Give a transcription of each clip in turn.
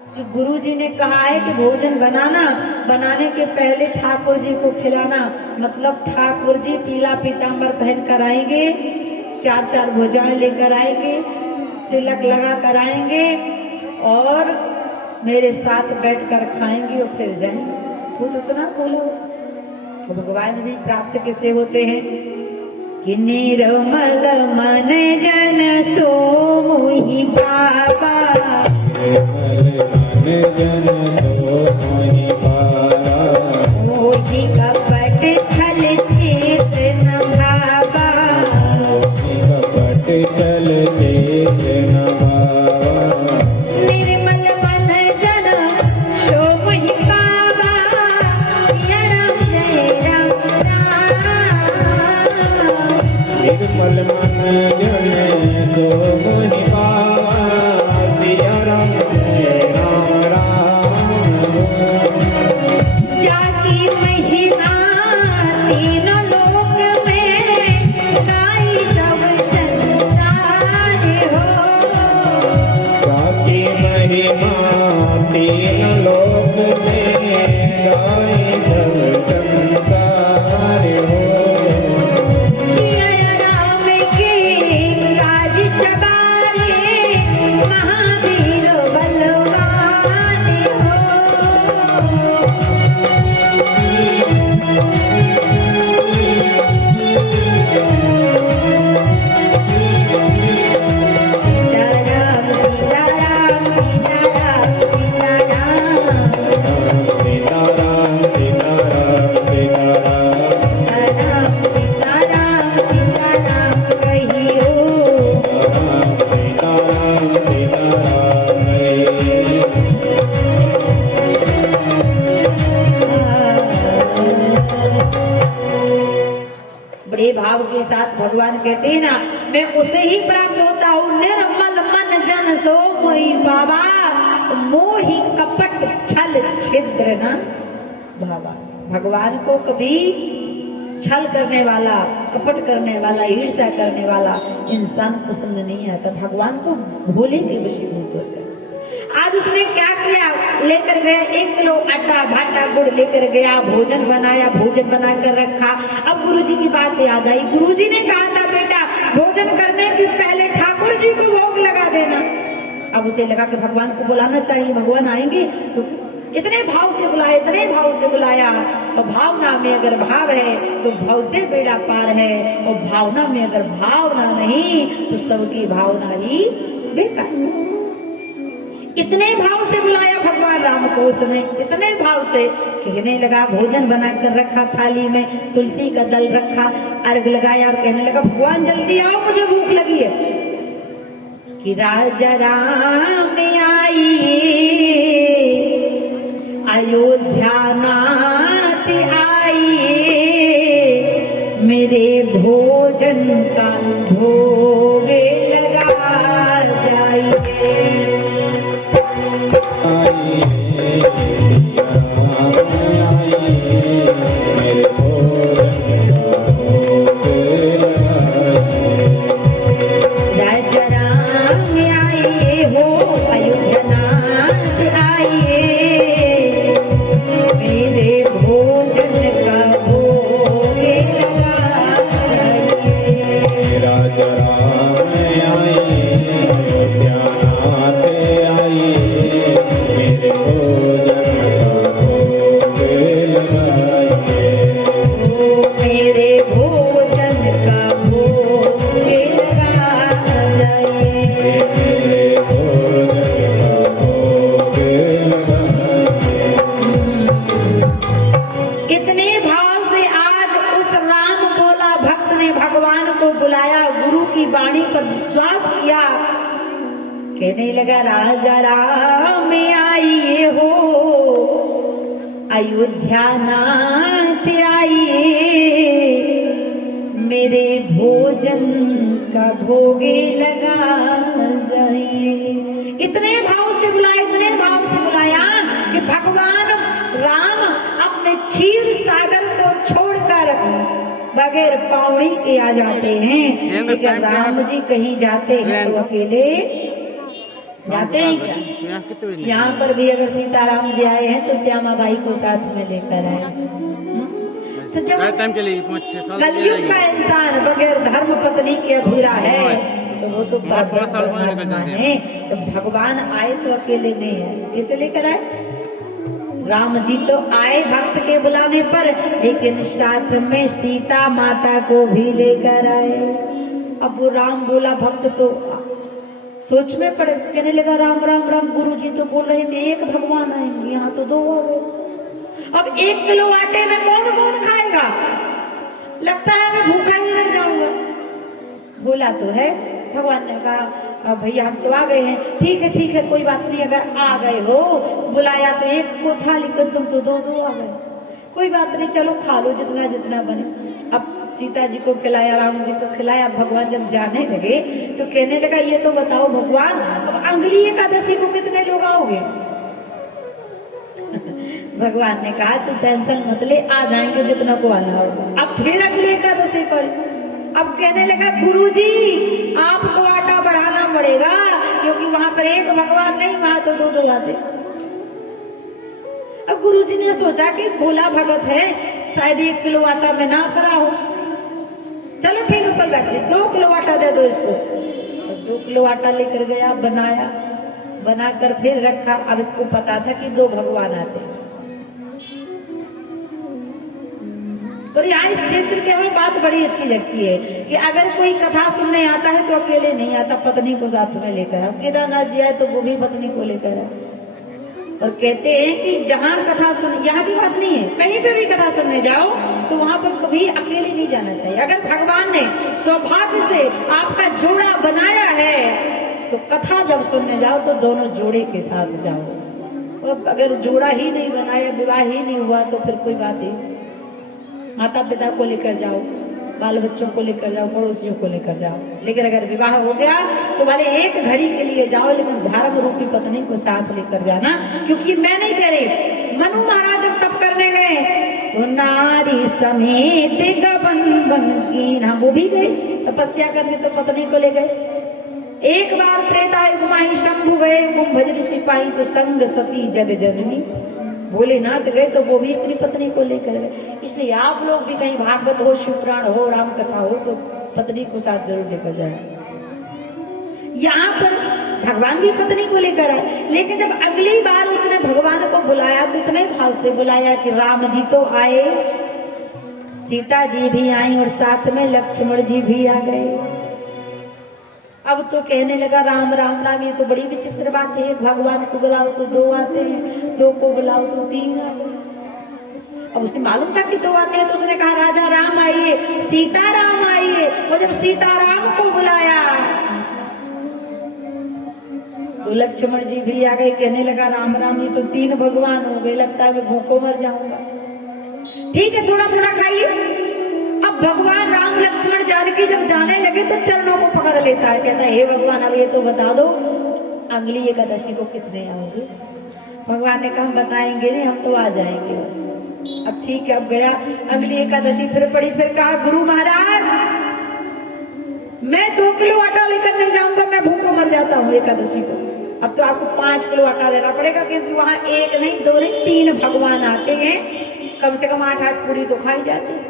कि गुरु जी ने कहा है कि भोजन बनाना, बनाने के पहले ठाकुर जी को खिलाना। मतलब ठाकुर जी पीला पीताम्बर पहन कर आएंगे, 4-4 भुजाएं लेकर आएंगे, तिलक लगा कर आएंगे और मेरे साथ बैठकर खाएंगे और फिर जाएंगे। वो तो इतना बोला। तो भगवान भी प्राप्त किसे होते हैं कि निर्मल मन जन सो मोहि बाबा, मोहि कपट छल चित न भावा, निर्मल मन जन सो मोहि बाबा, सिया राम जय राम राम। निर्मल मन जन सो मोहि पावा, सिया राम जय राम राम। जाकी महिमा तीनों लोक में, गाई सब संसार हो। जाकी महिमा तीन लोक में, गाई सब संसार हो। सिया राम के राज सवारे, महावीर बलवान हो। सीताराम सीताराम सीताराम सीताराम, सीताराम सीताराम सीताराम, राम सीताराम सीताराम कहियो। सीताराम सीताराम बड़े भाव के साथ भगवान कहते हैं ना, मैं उसे ही प्राप्त होता हूँ। निर्मल मन जन सो मोहि बाबा, मोहि कपट छल छिद्र न भावा। भगवान को कभी छल करने वाला, कपट करने वाला, ईर्ष्या करने वाला इंसान पसंद नहीं आता। भगवान तो भोले के वशीभूत होते हैं। आज उसने क्या किया, लेकर गया 1 किलो आटा भाटा गुड़ लेकर गया, भोजन बनाया, भोजन बनाकर रखा। अब गुरुजी की बात याद आई। गुरुजी ने कहा था बेटा भोजन करने के पहले ठाकुर जी को भोग लगा देना। अब उसे लगा कि भगवान को बुलाना चाहिए, भगवान आएंगे तो इतने भाव से बुलाया, इतने भाव से बुलाया। और भावना में अगर भाव है तो भाव से बेड़ा पार है, और भावना में अगर भावना नहीं तो सबकी भावना ही बेकार। इतने भाव से बुलाया भगवान राम को उसने, इतने भाव से कहने लगा, भोजन बनाकर रखा थाली में, तुलसी का दल रखा, अर्घ लगाया और कहने लगा भगवान जल्दी आओ मुझे भूख लगी है। कि राजा राम आइए, अयोध्या नाथ आइए, मेरे भोजन का भोग लगा जाइए। राजा राम आइए हो, अयोध्या नाथ आइए, मेरे भोजन का भोग लगाइए। राजा राम आइए, अयोध्या नाथ आइए, मेरे भोजन का भोग लगाइए। मेरे भोजन का भोग लगा जाइए। मेरे भोजन का भोग लगाइए। कितने भाव से आज उस राम बोला भक्त ने भगवान को बुलाया, गुरु की वाणी पर विश्वास किया। कहने लगा राजा राम आइए हो, अयोध्या नाथ आइए, मेरे भोजन का भोगे लगा जाइए। इतने भाव से बुलाया, इतने भाव से बुलाया कि भगवान राम अपने क्षीर सागर को छोड़कर बगैर पौड़ी के आ जाते हैं। लेकिन राम जी कहीं जाते हैं तो अकेले जाते हैं क्या? यहाँ पर भी अगर सीताराम जी आए हैं तो श्यामा बाई को साथ में लेकर आए। तो जब टाइम के लिए 5-6 साल कलयुग का इंसान बगैर धर्म पत्नी के अधूरा है, तो वो तो 5 साल बाद निकल जाते हैं। तो भगवान आए तो अकेले नहीं है, किसे लेकर आए? राम जी तो आए भक्त के बुलाने पर, लेकिन साथ में सीता माता को भी लेकर आए। अब वो राम बोला, भक्त तो सोच में पड़े, कहने लगा राम राम राम, गुरु जी तो बोल रहे थे एक भगवान आएंगे, यहाँ तो 2 हो गए। अब 1 किलो आटे में कौन कौन खाएगा? लगता है मैं भूखा ही रह जाऊंगा। बोला तो है, भगवान ने कहा भैया हम तो आ गए हैं, ठीक है कोई बात नहीं, अगर आ गए हो बुलाया तो 1 को था, लेकिन तुम तो 2 आ गए, कोई बात नहीं, चलो खा लो जितना जितना बने। अब सीता जी को खिलाया, राम जी को खिलाया। भगवान जब जाने लगे तो कहने लगा ये तो बताओ भगवान, अब अगली एकादशी को कितने लोग आओगे? भगवान ने कहा तू टेंशन मत ले, आ जाएंगे जितना को आना होगा। अब फिर अगली एकादशी करी। अब कहने लगा गुरुजी आपको आटा बढ़ाना पड़ेगा, क्योंकि वहां पर एक भगवान नहीं, वहां तो 2 आते। अब गुरुजी ने सोचा कि भोला भगत है, शायद 1 किलो आटा में ना करा हो, चलो ठीक है कोई बात नहीं, 2 किलो आटा दे दो इसको। 2 किलो आटा लेकर गया, बनाया, बनाकर फिर रखा। अब इसको पता था कि 2 भगवान आते हैं। और यहाँ इस क्षेत्र की हमें बात बड़ी अच्छी लगती है कि अगर कोई कथा सुनने आता है तो अकेले नहीं आता, पत्नी को साथ में लेकर आए। केदारनाथ जी आए तो वो भी पत्नी को लेकर आए। और कहते हैं कि जहाँ कथा सुन, यहाँ की बात नहीं है, कहीं पे भी कथा सुनने जाओ तो वहां पर कभी अकेले नहीं जाना चाहिए। अगर भगवान ने सौभाग्य से आपका जोड़ा बनाया है तो कथा जब सुनने जाओ तो दोनों जोड़े के साथ जाओ। और अगर जोड़ा ही नहीं बनाया, विवाह ही नहीं हुआ, तो फिर कोई बात ही, माता पिता को लेकर जाओ, बाल बच्चों को लेकर जाओ, पड़ोसियों को लेकर जाओ। लेकिन अगर विवाह हो गया तो भले 1 घड़ी के लिए जाओ, लेकिन धर्म रूपी पत्नी को साथ लेकर जाना। क्योंकि मैं नहीं कह रही, मनु महाराज जब तप करने गए तो नारी समेत गबन बन की, ना वो भी गए तपस्या करने, तो पत्नी को ले गए। एक बार त्रेता युग में शंभु गए, कुंभज सिपाही तो संग सती जग जननी, भोलेनाथ गए तो वो भी अपनी पत्नी को लेकर गए। इसलिए आप लोग भी कहीं भागवत हो, शिवपुराण हो, राम कथा हो तो पत्नी को साथ जरूर लेकर जाए। यहाँ पर भगवान भी पत्नी को लेकर आए, लेकिन जब अगली बार उसने भगवान को बुलाया तो इतने भाव से बुलाया कि राम जी तो आए, सीता जी भी आई और साथ में लक्ष्मण जी भी आ गए। अब तो कहने लगा राम राम राम, ये तो बड़ी विचित्र बात है, भगवान को बुलाओ तो 2 आते हैं, 2 को बुलाओ तो 3 आते हैं। अब उसे मालूम था कि 2 आते हैं, तो उसने कहा राजा राम आइए, सीता राम आइए। और जब सीता राम को बुलाया तो लक्ष्मण जी भी आ गए। कहने लगा राम राम, ये तो 3 भगवान हो गए, लगता है मैं भूखों मर जाऊंगा। ठीक है थोड़ा थोड़ा खाइए। अब भगवान राम लक्ष्मण जानकी जब जाने लगे तो चरणों को पकड़ लेता है, कहता है हे भगवान अब ये तो बता दो अगली एकादशी को कितने आओगे? भगवान ने कहा हम बताएंगे नहीं, हम तो आ जाएंगे। अब ठीक है, अब गया, अगली एकादशी फिर पड़ी। फिर कहा गुरु महाराज मैं 2 किलो आटा लेकर नहीं जाऊंगा, मैं भूखों मर जाता हूँ एकादशी को। अब तो आपको 5 किलो आटा लेना पड़ेगा, क्योंकि वहां 1 नहीं 2 नहीं 3 भगवान आते हैं, कम से कम 8-8 पूरी तो खाई जाती है।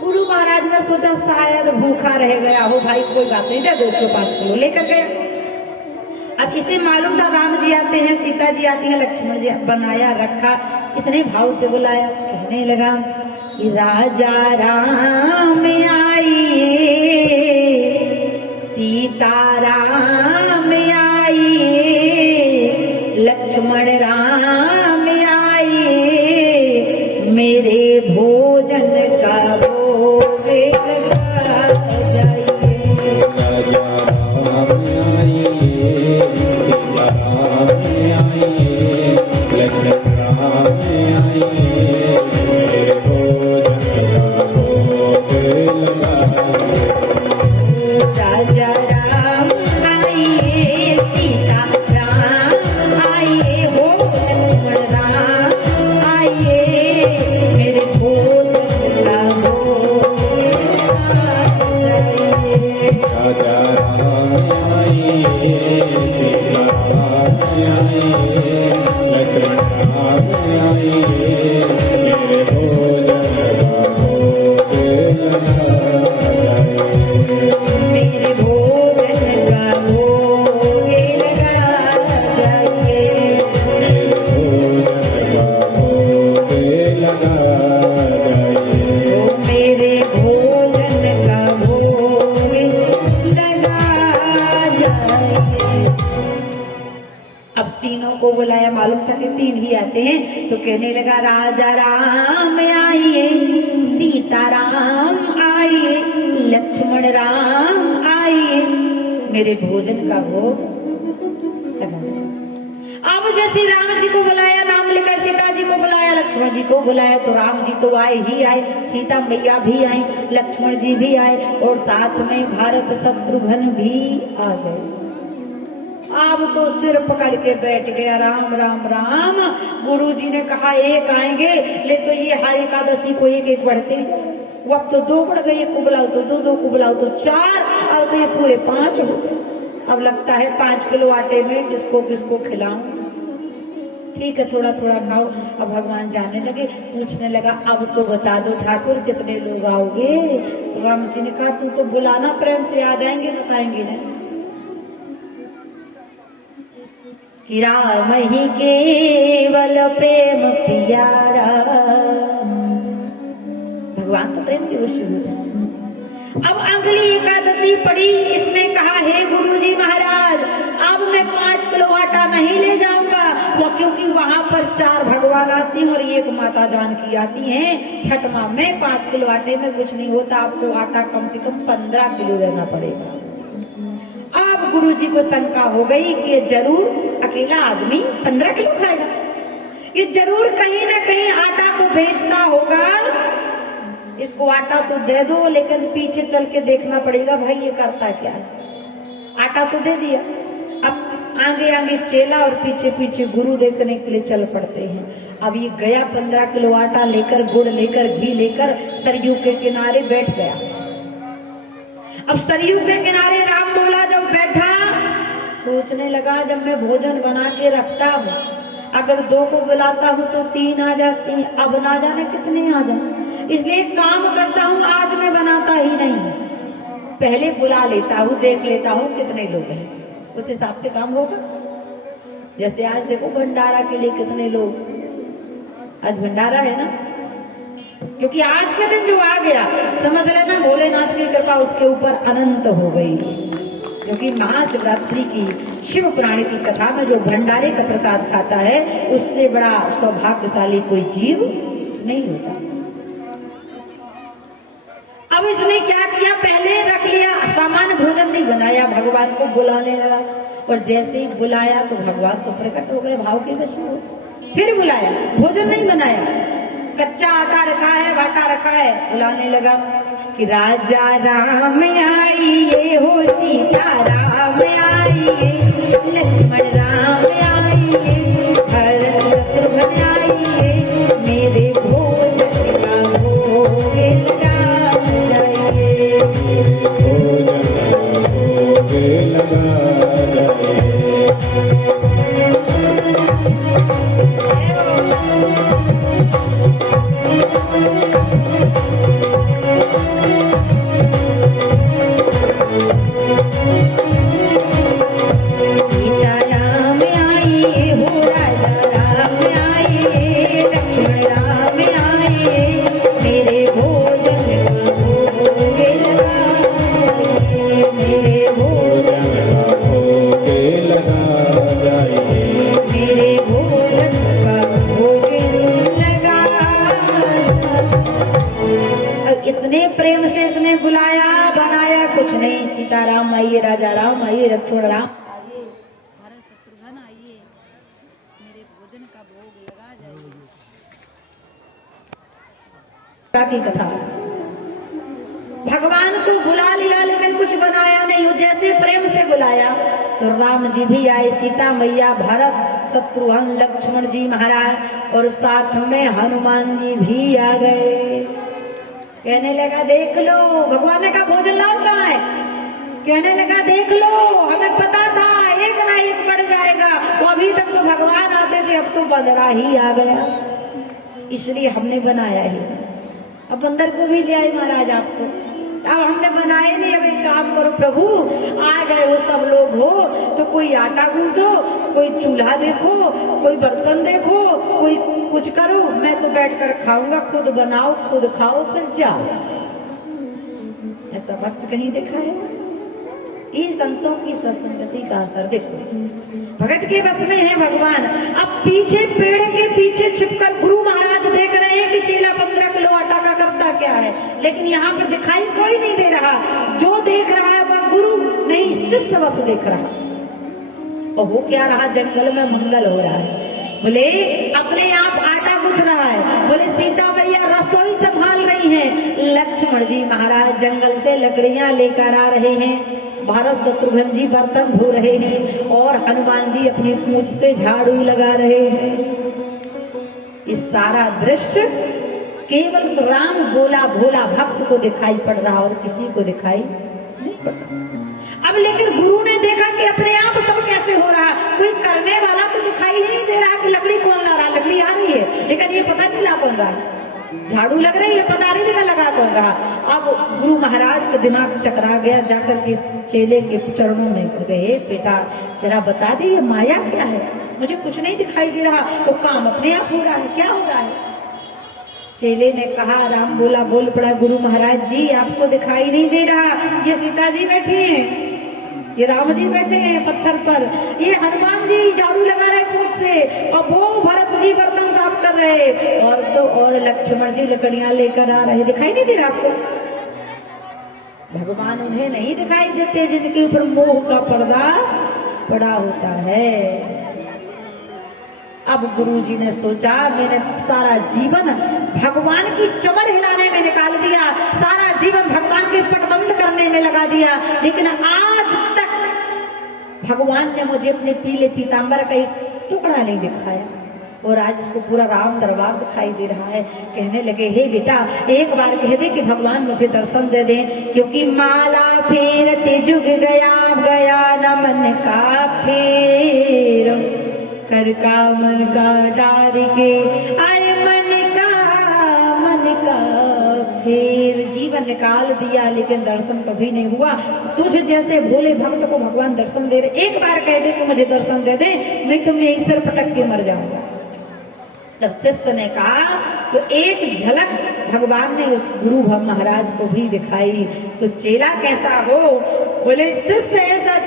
गुरु महाराज ने सोचा शायद भूखा रह गया हो, भाई कोई बात नहीं, दे 2 किलो 5 किलो लेकर गए। अब इसे मालूम था राम जी आते हैं, सीता जी आती हैं, लक्ष्मण जी, बनाया रखा, इतने भाव से बुलाया। कहने लगा कि राजा राम आइए, सीता राम आइए, लक्ष्मण राम आइए, मेरे भोजन का भोग लगा जाइए। राजा राम आइए, सीता राम आइए, लक्ष्मण राम आइए, मेरे भोजन का भोग लगाइए। राजा राम आइए, सीता राम आइए, हो लक्ष्मण राम आइए मेरे भोजन का भोग लगाइए। मेरे भोजन का भोग लगा जाइए। मेरे भोजन का भोग लगा जाइए। ओ मेरे भोजन का भोग लगा जाइए। अब तीनों को बुलाया, मालूम था कि तीन ही आते हैं, तो कहने लगा राजा राम आइए, सीता राम आइए, लक्ष्मण राम आइए, मेरे भोजन का भोग लगा। अब जैसे राम जी को बुलाया, नाम लेकर सीता जी को बुलाया, लक्ष्मण जी को बुलाया, तो राम जी तो आए ही आए, सीता मैया भी आई, लक्ष्मण जी भी आए और साथ में भारत शत्रुघ्न भी आ गए। अब तो सिर पकड़ के बैठ गया, राम राम राम। गुरु जी ने कहा एक आएंगे, ले तो ये हर एकादशी को एक एक बढ़ते, वो अब तो दो बढ़ गए, एक को बुलाओ तो दो, दो को बुलाओ तो चार, अब तो ये पूरे 5 हो गए। अब लगता है 5 किलो आटे में किसको किसको खिलाऊं। ठीक है, थोड़ा थोड़ा खाओ। अब भगवान जानने लगे, पूछने लगा अब तो बता दो ठाकुर कितने लोग आओगे। तो राम जी ने कहा तू तो बुलाना, प्रेम से आ जाएंगे, बताएंगे नहीं। कि राम ही केवल प्रेम प्यारा, भगवान तो प्रेम के वश होते हैं। अब अगली एकादशी पड़ी, इसने कहा हे गुरुजी महाराज अब मैं 5 किलो आटा नहीं ले जाऊंगा, वो क्योंकि वहां पर 4 भगवान आती हैं और 1 माता जानकी आती हैं। छठ माह में 5 किलो आटे में कुछ नहीं होता, आपको आटा कम से कम 15 किलो देना पड़ेगा। अब गुरुजी को शंका हो गई कि ये जरूर अकेला आदमी 15 किलो खाएगा, ये जरूर कहीं ना कहीं आटा को बेचता होगा, इसको आटा तो दे दो, लेकिन पीछे चल के देखना पड़ेगा भाई ये करता क्या है। आटा तो दे दिया, अब आगे आगे चेला और पीछे पीछे गुरु देखने के लिए चल पड़ते हैं। अब ये गया 15 किलो आटा लेकर, गुड़ लेकर, घी लेकर सरयू के किनारे बैठ गया। अब सरयू के किनारे राम बोला जब बैठा, सोचने लगा जब मैं भोजन बना के रखता हूँ, अगर 2 को बुलाता हूँ तो 3 आ जाते हैं, अब ना जाने कितने आ जाए, इसलिए काम करता हूँ आज मैं बनाता ही नहीं, पहले बुला लेता हूँ, देख लेता हूँ कितने लोग हैं, उस हिसाब से काम होगा। जैसे आज देखो भंडारा के लिए कितने लोग, आज भंडारा है ना, क्योंकि आज के दिन जो आ गया समझ लेना भोलेनाथ की कृपा उसके ऊपर अनंत हो गई। क्योंकि महाशिवरात्रि की शिव पुराण की कथा में जो भंडारे का प्रसाद खाता है उससे बड़ा सौभाग्यशाली कोई जीव नहीं होता। अब इसने क्या किया, पहले रख लिया, सामान्य भोजन नहीं बनाया, भगवान को बुलाने लगा और जैसे ही बुलाया तो भगवान तो प्रकट हो गए भाव के वश में। फिर बुलाया, भोजन नहीं बनाया, कच्चा आटा रखा है, बाटा रखा है, बुलाने लगा कि राजा राम आइए हो, सीता राम आइए, लक्ष्मण राम आइए, भरत शत्रुघ्न आइए, मेरे भोजन का भोग लगा जाइए। भोजन का भोग लगा जाइए। इतने प्रेम से इसने बुलाया, बनाया कुछ नहीं, सीताराम आइए, राजा राम आइए, लक्ष्मण राम आइए, भरत शत्रुघ्न आइए, मेरे भोजन का भोग लगा जाइए। की कथा भगवान को बुला लिया लेकिन कुछ बनाया नहीं, जैसे प्रेम से बुलाया तो राम जी भी आए, सीता मैया, भरत शत्रुघ्न, लक्ष्मण जी महाराज और साथ में हनुमान जी भी आ गए। कहने लगा देख लो, भगवान ने कहा भोजन लाओ कहाँ है, कहने लगा देख लो हमें पता था एक ना एक बढ़ जाएगा। वो अभी तक तो भगवान आते थे, अब तो बंदरा ही आ गया, इसलिए हमने बनाया ही। अब बंदर को भी ले आए महाराज आपको, अब हमने बनाए नहीं। अब एक काम करो प्रभु, आ गए वो सब लोग हो तो कोई आटा गूंथो, कोई चूल्हा देखो, कोई बर्तन देखो, कोई कुछ करो, मैं तो बैठकर खाऊंगा, खुद बनाओ खुद खाओ फिर जाओ। ऐसा वक्त कहीं देखा है? ये संतों की सत्संगति का असर देखो, भगत के बस में है भगवान। अब पीछे पेड़ के पीछे छिपकर गुरु महाराज देख रहे हैं कि चेला 15 किलो आटा का करता क्या है, लेकिन यहाँ पर दिखाई कोई नहीं दे रहा। जो देख रहा है वह गुरु नहीं, शिष्य बस देख रहा। और वो क्या रहा, जंगल में मंगल हो रहा है। बोले अपने आप आटा गूंथ रहा है, बोले सीता मैया रसोई संभाल रही हैं, लक्ष्मण जी महाराज जंगल से लकड़ियां लेकर आ रहे हैं, भरत शत्रुघ्न जी बर्तन धो रहे हैं, और हनुमान जी अपनी पूंछ से झाड़ू लगा रहे हैं। इस सारा दृश्य केवल राम बोला भोला भक्त को दिखाई पड़ रहा और किसी को दिखाई नहीं पड़ रहा। अब लेकिन गुरु ने देखा कि अपने आप सब कैसे हो रहा, कोई करने वाला तो दिखाई ही नहीं दे रहा कि लकड़ी कौन ला रहा, लकड़ी आ रही है लेकिन ये पता नहीं ला कौन रहा, झाड़ू लग रही है पता नहीं लगा कौन रहा। अब गुरु महाराज का दिमाग चकरा गया, जाकर के चेले के चरणों में गए, बेटा जरा बता दे ये माया क्या है, मुझे कुछ नहीं दिखाई दे रहा, वो काम अपने आप हो रहा है, क्या हो रहा है? चेले ने कहा, राम बोला बोल पड़ा, गुरु महाराज जी आपको दिखाई नहीं दे रहा, ये सीता जी बैठी हैं, ये राम जी बैठे हैं पत्थर पर, ये हनुमान जी झाड़ू लगा रहे पूंछ से, और वो भरत जी बर्तन साफ कर रहे, और तो और लक्ष्मण जी लकड़ियां लेकर आ रहे, दिखाई नहीं दे रहा आपको? भगवान उन्हें नहीं दिखाई देते जिनके ऊपर मोह का पर्दा पड़ा होता है। अब गुरुजी ने सोचा मैंने सारा जीवन भगवान की चमर हिलाने में निकाल दिया, सारा जीवन भगवान के पटबंद करने में लगा दिया, लेकिन आज तक भगवान ने मुझे अपने पीले पीतांबर का एक टुकड़ा नहीं दिखाया, और आज इसको पूरा राम दरबार दिखाई दे रहा है। कहने लगे, हे बेटा एक बार कह दे कि भगवान मुझे दर्शन दे दें, क्योंकि माला फेरते जुग गया गया न मन का फेर, कर का मन का डार के आए मन का फिर जीवन निकाल दिया, लेकिन दर्शन कभी नहीं हुआ। तुझ जैसे भोले भक्त को भगवान दर्शन दे रहे, एक बार कह दे कि मुझे दर्शन दे दे, नहीं तुमने इस सिर पटक के मर जाऊंगा। तब शिष्य ने कहा, तो एक झलक भगवान ने उस गुरु महाराज को भी दिखाई, तो चेला कैसा हो? बोले शिष्य ऐसा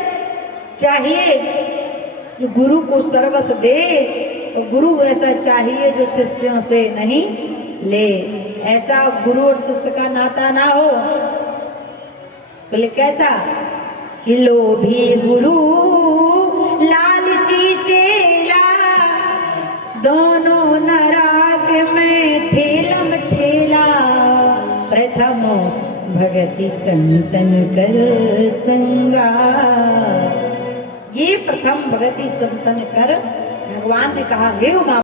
चाहिए जो गुरु को सर्वस दे, और गुरु ऐसा चाहिए जो शिष्यों से नहीं ले, ऐसा गुरु और शिष्य का नाता ना हो। बोले कैसा? कि लोभी गुरु लालची चेला, दोनों नराग में ठेलम ठेला, प्रथम भगति संतन कर संगा। ये प्रथम भगति संतन कर, भगवान ने कहा हे उमा